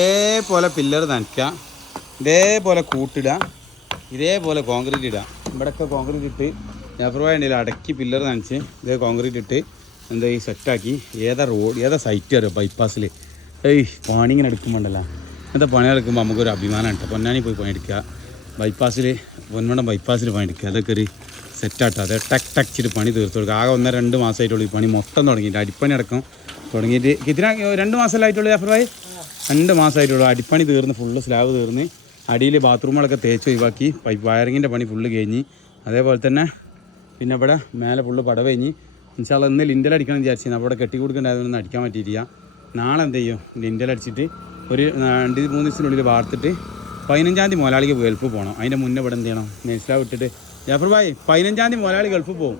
ഇതേപോലെ പില്ലർ നനയ്ക്കുക. ഇതേപോലെ കൂട്ടിടുക. ഇതേപോലെ കോൺക്രീറ്റ് ഇടുക. ഇവിടെയൊക്കെ കോൺക്രീറ്റ് ഇട്ട് ഉണ്ടെങ്കിൽ അടക്കി പില്ലർ നനച്ച് ഇതേ കോൺക്രീറ്റ് ഇട്ട് എന്താ ഈ സെറ്റാക്കി ഏതാ റോഡ് ഏതാ സൈറ്റ് വരും ബൈപ്പാസിൽ ഏയ് പണി ഇങ്ങനെ എടുക്കുമ്പോണ്ടല്ലോ ഇങ്ങനത്തെ പണി എടുക്കുമ്പോൾ നമുക്കൊരു അഭിമാനമാണ് കേട്ടോ പൊന്നാനി പോയി പണിയെടുക്കുക. ബൈപ്പാസിൽ പൊന്മണം ബൈപ്പാസിൽ പണിയെടുക്കുക. അതൊക്കെ ഒരു സെറ്റാട്ടോ അത് ടക്ക് ടച്ചിട്ട് പണി തീർത്തു കൊടുക്കുക. ആകെ ഒന്നര രണ്ട് മാസമായിട്ടുള്ളൂ ഈ പണി മൊത്തം തുടങ്ങിയിട്ട്. അടിപ്പണി അടക്കം തുടങ്ങിയിട്ട് ഇതിന രണ്ട് മാസമല്ലേ ആയിട്ടുള്ളൂ ജാഫർ ജാഫർഭായ് രണ്ട് മാസമായിട്ടുള്ളൂ. അടിപ്പണി തീർന്ന് ഫുള്ള് സ്ലാബ് തീർന്ന് അടിയിൽ ബാത്റൂമുകളൊക്കെ തേച്ച് ഒഴിവാക്കി പൈപ്പ് വയറിങ്ങിന്റെ പണി ഫുള്ള് കഴിഞ്ഞ് അതേപോലെ തന്നെ പിന്നെ ഇവിടെ മേലെ ഫുള്ള് പട കഴിഞ്ഞ് എന്നുവെച്ചാൽ ഇന്ന് ലിൻഡൽ അടിക്കണം വിചാരിച്ചു അവിടെ കെട്ടി കൊടുക്കേണ്ടതൊന്നും അടിക്കാൻ പറ്റിയിട്ടില്ല. നാളെ എന്ത് ചെയ്യും? ലിൻഡൽ അടിച്ചിട്ട് ഒരു രണ്ട് മൂന്ന് ദിവസത്തിനുള്ളിൽ വാർത്തിട്ട് പതിനഞ്ചാം തീയതി മുതലാളിക്ക് ഗൾഫ് പോകണം അതിന്റെ മുന്നേ ഇവിടെ എന്ത് ചെയ്യണം? നെയ്സ്ലാ വിട്ടിട്ട് ജാഫർ ഭായ് പതിനഞ്ചാം തീയതി മുതലാളി ഗൾഫ് പോകും.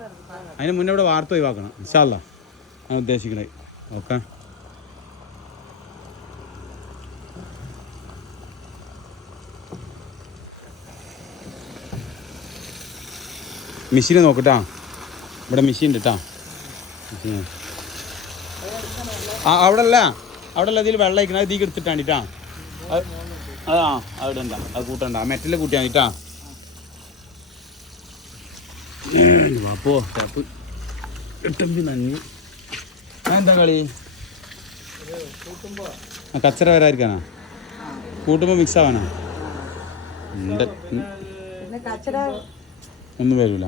അതിന് മുന്നേ ഇവിടെ വാർത്ത ഒഴിവാക്കണം ഇൻഷാല്ല ഞാൻ ഉദ്ദേശിക്കണേ ഓക്കെ മെഷീൻ നോക്കട്ടാ ഇവിടെ മെഷീൻ ഉണ്ട് കേട്ടാ ആ അവിടെ അല്ല അവിടെ അല്ല ഇതിൽ വെള്ളം അയക്കണം അത് ഇതിൽ എടുത്തിട്ടാണ്ടിട്ടാ ആ അവിടെ ഉണ്ടാ അത് കൂട്ടണ്ട. മെറ്റൽ കൂട്ടിയാ കേട്ടാ വാപ്പോ ടാപ്പ് എട്ടമ്പി നന്ദി. എന്താ കളി? കച്ചറ വരാതിരിക്കാനാ? കൂട്ടുമ്പോൾ മിക്സ് ആവാനാ? ഉണ്ട്. ഒന്നും വരില്ല